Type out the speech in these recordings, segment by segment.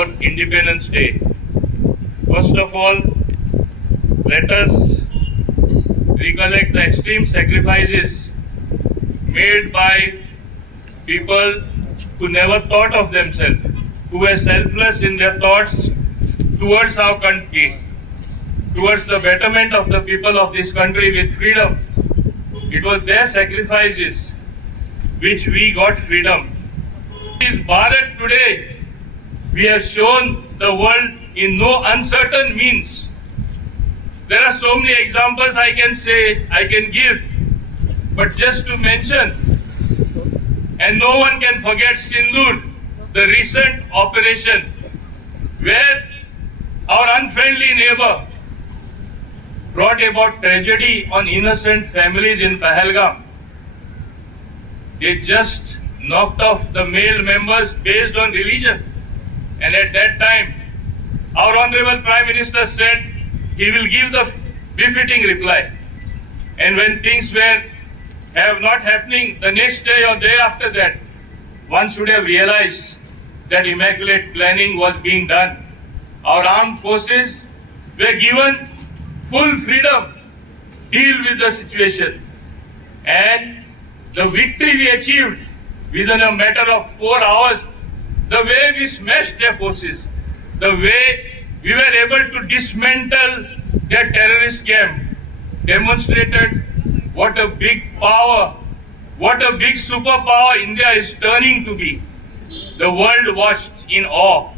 our Independence Day. First of all, let us recollect the extreme sacrifices made by people who never thought of themselves, who were selfless in their thoughts towards our country, towards the betterment of the people of this country with freedom. It was their sacrifices which we got freedom. Is Bharat today, we have shown the world in no uncertain means. There are so many examples I can give, but just to mention, and no one can forget Sindoor, the recent operation where our unfriendly neighbor brought about tragedy on innocent families in Pahalgam. They just knocked off the male members based on religion. And at that time, our Honorable Prime Minister said he will give the befitting reply. And when things were not happening the next day or day after that, one should have realized that immaculate planning was being done. Our armed forces were given full freedom to deal with the situation. And the victory we achieved within a matter of 4 hours, the way we smashed their forces, the way we were able to dismantle their terrorist camp, demonstrated what a big power, what a big superpower India is turning to be. The world watched in awe.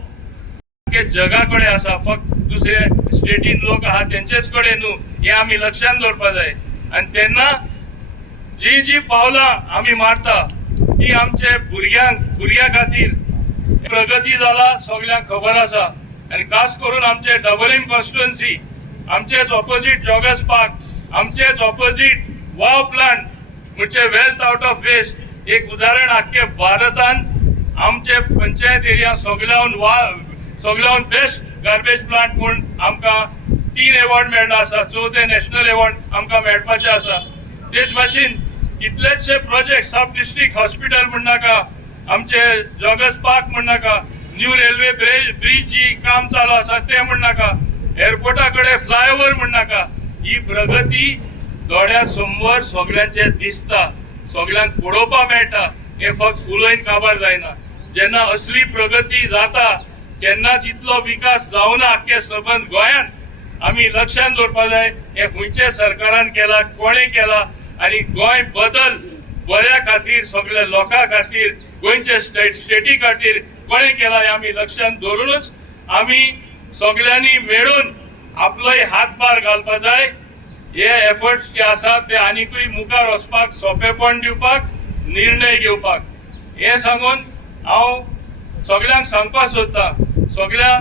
जगाकडे असा फक्त दुसरे स्टेटीन लोक आहात त्यांचेच कडे न्हू हे आम्ही लक्षात दवरपा जाय आणि त्यांना जी जी पावलां आम्ही मारता ती आमचे भुरग्यां खातीर प्रगती जाला सगळ्यांक खबर आसा आणि खास करून आमचे डबल एम कॉन्स्टिट्युएन्सी आमचेच ऑपोजिट जॉगर्स पार्क आमचेच ऑपोजिट वाव प्लांट म्हणजे वेल्थ आउट ऑफ वेस्ट एक उदाहरण आख्खे भारतान आमचे पंचायत एरिया सगळ्याहून बेस्ट गार्बेज प्लांट म्हणून आमकां 3 अवॉर्ड मेळ्ळा आसा, 4थे नॅशनल अवॉर्ड आमकां मेळपाचे आसा. तेच भाशेन कितलेशे प्रोजेक्ट सब डिस्ट्रिक्ट हॉस्पिटल म्हण नाका, आमचे जॉगर्स पार्क म्हण नाका, न्यू रेल्वे ब्रिज जी काम चालू आसा ते म्हण नाका, एअरपोर्टा कडेन फ्लायओव्हर म्हण नाका, ही प्रगती दोळ्या समोर सगळ्यांचे दिसता, सगळ्यांक पळोवपा मेळटा. हे फक्त उलोवन काबार जायना. जेन्ना असली प्रगती जाता तेन्नाच इतलो विकास जावना आख्खे सबंद गोंयांत. आमी लक्षात दवरपा जाय हे खंयचे सरकारान केला, कोणे केला आणि गोंय बदल बऱ्या खातीर सगळ्या लोकां खातीर गोंयचे स्टेटी खातीर कोणे केला हे आमी लक्षात दवरूनच आमी सगळ्यांनी मेळून आपलोय हातभार घालपा जाय. हे एफर्ट्स जे आसात ते आनीकूय मुखार वचपाक सोंपेपण दिवपाक निर्णय घेवपाक हे सांगून हांव सगळ्यांक सांगपाक सोदता, सगळ्या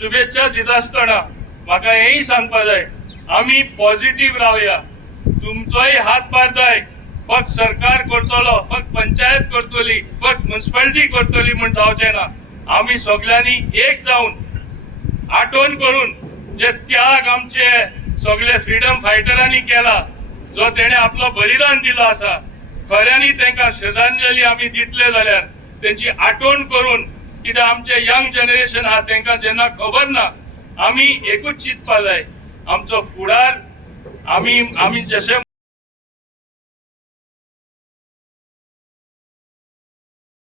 शुभेच्छा दिता आसतना म्हाका हेय सांगपा जाय आमी पॉझिटिव्ह रावया. तुमचोय हातभार जाय. फक्त सरकार करतलो, फक्त पंचायत करतली, फक्त म्युनिसिपालिटी करतली म्हण जावचें ना. आमी सगळ्यांनी एक जावन आठवण करून जे त्याग आमचे सगळे फ्रीडम फायटरांनी केला, जो तेणे आपलो बलिदान दिलो आसा, खऱ्यांनी तांकां श्रद्धांजली आमी दितले जाल्यार त्यांची आठवण करून कित्याक आमचे यंग जनरेशन आहा तांकां जेन्ना खबर ना, आमी एकूच चिंतपा जाय आमचो फुडार आमी जशे